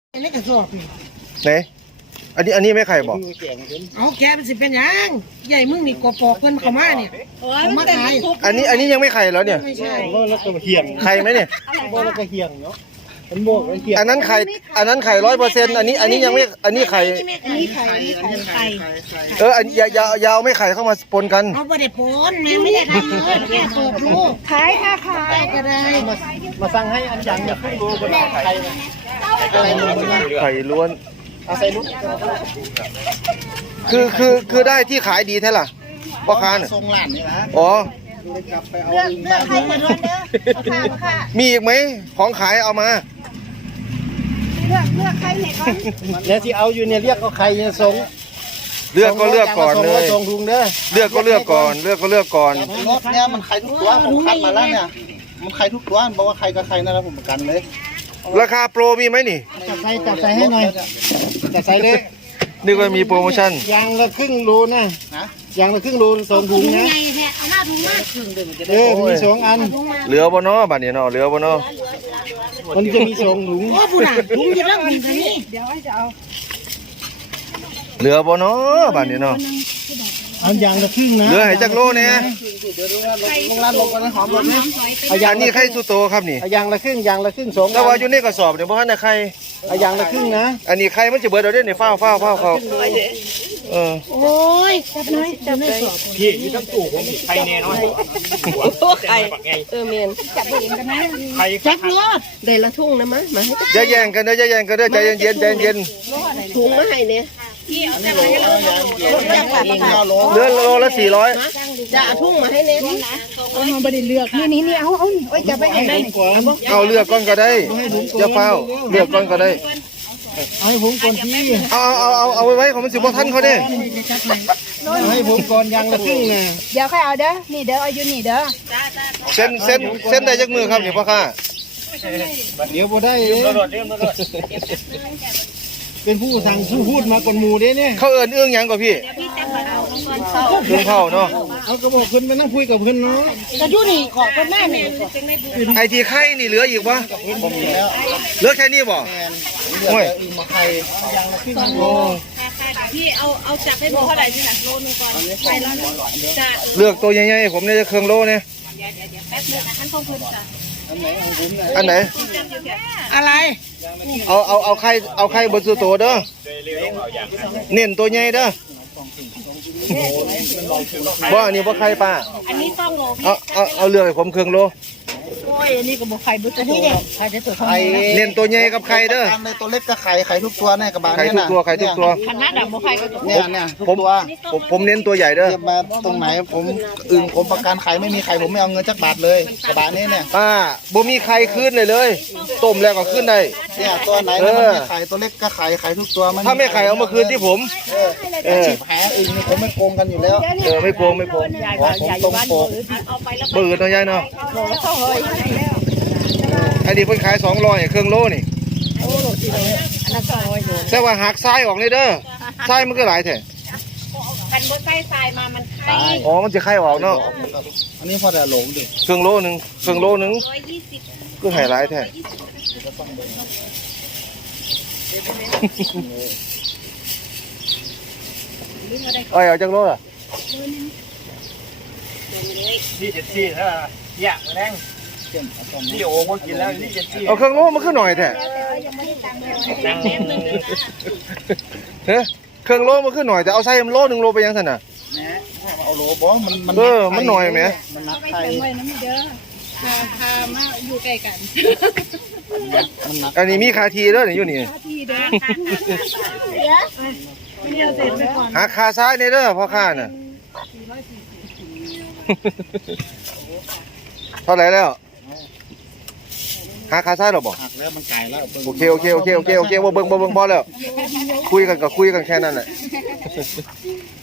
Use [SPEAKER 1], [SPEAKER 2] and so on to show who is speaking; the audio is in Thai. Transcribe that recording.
[SPEAKER 1] ในกระสอบนี่
[SPEAKER 2] ไหนอันนี้ไม่ไข่บอก
[SPEAKER 1] เอาแกเป็นสิเป็นยังใหญ่มึงนี่กปอกเพิ่นเข้ามาเนี่ยมาขาย
[SPEAKER 2] อันนี้ยังไม่ไข่แล้วเนี่ย
[SPEAKER 1] ไม่ใช่
[SPEAKER 3] แล้วก็เหี่ยง
[SPEAKER 2] ไข่ไหมเนี่ย
[SPEAKER 3] แล้วก็เหี่ยงเนาะมันบวกไอ้เหี่ยง
[SPEAKER 2] อันนั้นไข่100%อันนี้ยังไม่อันนี้ไข่
[SPEAKER 1] อันนี้ไข่ไข่
[SPEAKER 2] อย่าเอาไม่ไข่เข้ามาปนกัน
[SPEAKER 1] เอาบ่ได้ปนแม่ไม่ได้ทำเลยแค่เปิดลูกขายค่ะขายก็ได้
[SPEAKER 3] มาสั่งให้อันยังอย่าเพิ่งรู้บนไข่นะอะไรมัน
[SPEAKER 2] ไข่ล้วน
[SPEAKER 3] เอาใส่ลูก
[SPEAKER 2] คือได้ที่ขายดีแท้ล่ะพ่อค้าเนี่ย
[SPEAKER 3] ทรงหลานนี่นะ
[SPEAKER 2] อ๋อ
[SPEAKER 3] กลับไปเอา
[SPEAKER 1] เลือกใครมาด้วยเด้อเอาค่ะ
[SPEAKER 2] มีอีกไหมของขายเอามา
[SPEAKER 1] เลือกใครเนี่ยก่อน
[SPEAKER 3] แล้วที่เอาอยู่เนี่ยเรียกเอาไข่เนี่ยทรง
[SPEAKER 2] เลือกก็เลือกก่อนเลย
[SPEAKER 3] ทรงถุงเด้อ
[SPEAKER 2] เลือกก็เลือกก่อนเลือกก็เลือกก่อน
[SPEAKER 3] รถเนี่ยมันไข่ทุกตัวผมคัดมาแล้วเนี่ยมันไข่ทุกตัวบอกว่าไข่ก็ไข่นั่นแหละผมประกันเลย
[SPEAKER 2] ราคาโปรมีไหมนี่
[SPEAKER 3] จับใส่ให้หน่อยจับใส่เลย
[SPEAKER 2] นึกว่ามีโปรโมชั่น
[SPEAKER 3] ยางละครึ่งโลนะยางละครึ่งโล2 ถุงนะ
[SPEAKER 1] ใหญ่แท้เอาหน้าถุงมา
[SPEAKER 3] มี2 อัน
[SPEAKER 2] เหลือบ่เนาะบัดนี้เนาะเหลือบ่เนาะ
[SPEAKER 3] มันจะมี2 ถุง
[SPEAKER 1] โอ้ผู้น่ะถุงอยู่แล้วมีตัวนี้
[SPEAKER 2] เหลือบ่เนาะบัดนี้เนาะ
[SPEAKER 3] เอายางละครึ่งนะ
[SPEAKER 2] เหลือให้จักโลเนี่ย
[SPEAKER 3] ลงร้านลงกันหอมหมดนะ
[SPEAKER 2] อันนี้ไข่สุโตครับนี่
[SPEAKER 3] เอายางละครึ่ง2
[SPEAKER 2] แต่ว่าอยู่ในกระสอบเนี่ยบ่ทันได้ไข่
[SPEAKER 3] เอายางละครึ่งนะ
[SPEAKER 2] อันนี้ไข่มันจะเบิดเอาเด้นี่ฟ้าวเขาเออ
[SPEAKER 1] โอ้ยจับน้อยจับน้อยสอบ
[SPEAKER 4] พี่อยู่ทั้งตู้ผมใครแน่นอน
[SPEAKER 5] ไข่เมียน
[SPEAKER 1] จับเองกันนะ
[SPEAKER 4] ใคร
[SPEAKER 1] จับรถ
[SPEAKER 5] เดละทุ่งนะมะมาให้
[SPEAKER 2] อย่าแย่งกันเด้อใจเย็น
[SPEAKER 5] ถุงมาให้เนี่ย
[SPEAKER 2] เหลือโลละ400
[SPEAKER 5] จะเอาทุ่งมาให้เนี่ย
[SPEAKER 1] เอามาบ่ได้เลือกนี่เอาโอ้ยจับไปเองได้
[SPEAKER 2] เอาเลือกก่อนก็ได้อย่าเฝ้าเลือกก่อนก็ได้
[SPEAKER 3] เอาให้ผมก่อนพี่
[SPEAKER 2] เอาไว้ของมันสิบ่ทันเขาเด้
[SPEAKER 3] เอาให้ผมก่อนยางละครึ่งนะ
[SPEAKER 1] เดี๋ยวค่อยเอาเด้อนี่เด้อเอาอยู่นี่เด้อ
[SPEAKER 2] เส้นได้จักมือครับนี่พ่อค้า
[SPEAKER 3] เดี๋ยวบ่ได้เลย
[SPEAKER 4] รถเรื่องรถ
[SPEAKER 3] เป็นผู้สั่งผู้พูดมาก่อนหมู่เด้เนี่ย
[SPEAKER 2] เขาเอิ้นเอื้องหยังกว่าพี่เอื้องเข้าเนาะ
[SPEAKER 3] เอากระบอกเพิ่นมานั่งคุยกับเพิ่นเนาะ
[SPEAKER 1] ก็อยู่นี่ขอบเพิ่นแม่นี่
[SPEAKER 2] ไอ้ที่ไข่นี่เหลืออีกบ่
[SPEAKER 3] ผมมีแล้ว
[SPEAKER 2] เหลือแค่นี้บ่
[SPEAKER 3] โอ้ยมาไข่ยางละครึ่งโล
[SPEAKER 5] พี่เอาจับให้บอกเท่าไหร่ที่ไหนโลนึงก่อนไปแล้วจะ
[SPEAKER 2] เลือกตัวใหญ่ๆผมเนี่ยจะเครื่องโลเนี่ย
[SPEAKER 5] แป๊บนึงนะขั้นของคุณจ้ะ
[SPEAKER 3] อันไหนของผมไหน
[SPEAKER 2] อันไหน
[SPEAKER 1] อะไร
[SPEAKER 2] เอาไข่บนสุโตเด้อเน้นตัวใหญ่เด้อบ่อันนี้บ่ไข่ป้า
[SPEAKER 5] อันนี้ต้องโล
[SPEAKER 2] เอาเลือกให้ผมเครื่องโล
[SPEAKER 1] โอ้ยอันนี้ก็บ่ไข่บ่ตัวนี้เด้ไข่ได้ตัวเท่า
[SPEAKER 3] ไข่
[SPEAKER 1] นี้
[SPEAKER 2] เน้นตัวใหญ่กับไข่เด้อ
[SPEAKER 3] ในตัวเล็กก็ไข่ทุกตัวเนี่ยกระบะ
[SPEAKER 2] ไข่
[SPEAKER 3] เนี่ย
[SPEAKER 2] ทุก
[SPEAKER 3] นะ
[SPEAKER 2] ตัวไข่ทุกตัว
[SPEAKER 5] ขนาดอ่ะโมไข่ก็ต้อง
[SPEAKER 3] เนี่ยทุก
[SPEAKER 2] ผม
[SPEAKER 3] ตัว
[SPEAKER 2] ผมเน้นตัวใหญ่เด้อ
[SPEAKER 3] เทียบมาตรงไหนผมประกันไข่ไม่มีไข่ผมไม่เอาเงินจักบาทเลยกระบะนี้เนี่ย
[SPEAKER 2] บ่มีไข่ขึ้นเลยต้มแล้วก็ขึ้นได้
[SPEAKER 3] เนี่ยตัวไหนมันไม่ไข่ตัวเล็กก็ไข่ทุกตัวมัน
[SPEAKER 2] ถ้าไม่ไข่เอามาคืนที่ผม
[SPEAKER 3] ฉีบแผลอื่นนี่ผมไม่โกงกันอยู่แล้ว
[SPEAKER 2] ไม่โกง
[SPEAKER 3] ผมตรงปก
[SPEAKER 2] เปิดเนาะยายเนาะอันนี้เพิ่นขาย200เครื่องโลนี่แต่ว่าหักทรายออกเลยเด้อทรายมันก็หลายแท้
[SPEAKER 5] คันบดไส้ทรายมามันไข่
[SPEAKER 2] อ๋อมันจะไข่ออกเนาะ
[SPEAKER 3] อันนี้พอแต่หลงดิ
[SPEAKER 2] เครื่องโลนึงก็ให้หลายแท้เอาจักโลล่ะ
[SPEAKER 4] นี่74ถ้าอยากแรงนี่โอ้โหกินแล้วนี่74
[SPEAKER 2] เอาเครื่องโลมันขึ้นหน่อยแท้เฮ้ยเครื่องโลมันขึ้นหน่อยแต่เอาใส่โลนึงโลไปยังซั่นน่ะ
[SPEAKER 3] เอาโหลบอกมัน
[SPEAKER 2] มันหน่อยไหม
[SPEAKER 3] มันนักไข่
[SPEAKER 1] พามาอยู่ใกล้กัน
[SPEAKER 3] มันนัก
[SPEAKER 2] อันนี้มีคาทีเด้อนี่อยู่นี่
[SPEAKER 1] ที่เด้อเดี๋ยวเสร็จไปก่อน
[SPEAKER 2] หาคาซ้ายในเด้อพ่อค้าน่ะเท่าไหร่แล้วหาคาซ้ายหรอบอก
[SPEAKER 3] หักแล้วมันไก่แล้ว
[SPEAKER 2] โอเคว่าเบิ่งพอแล้วคุยกันแค่นั้นแหละ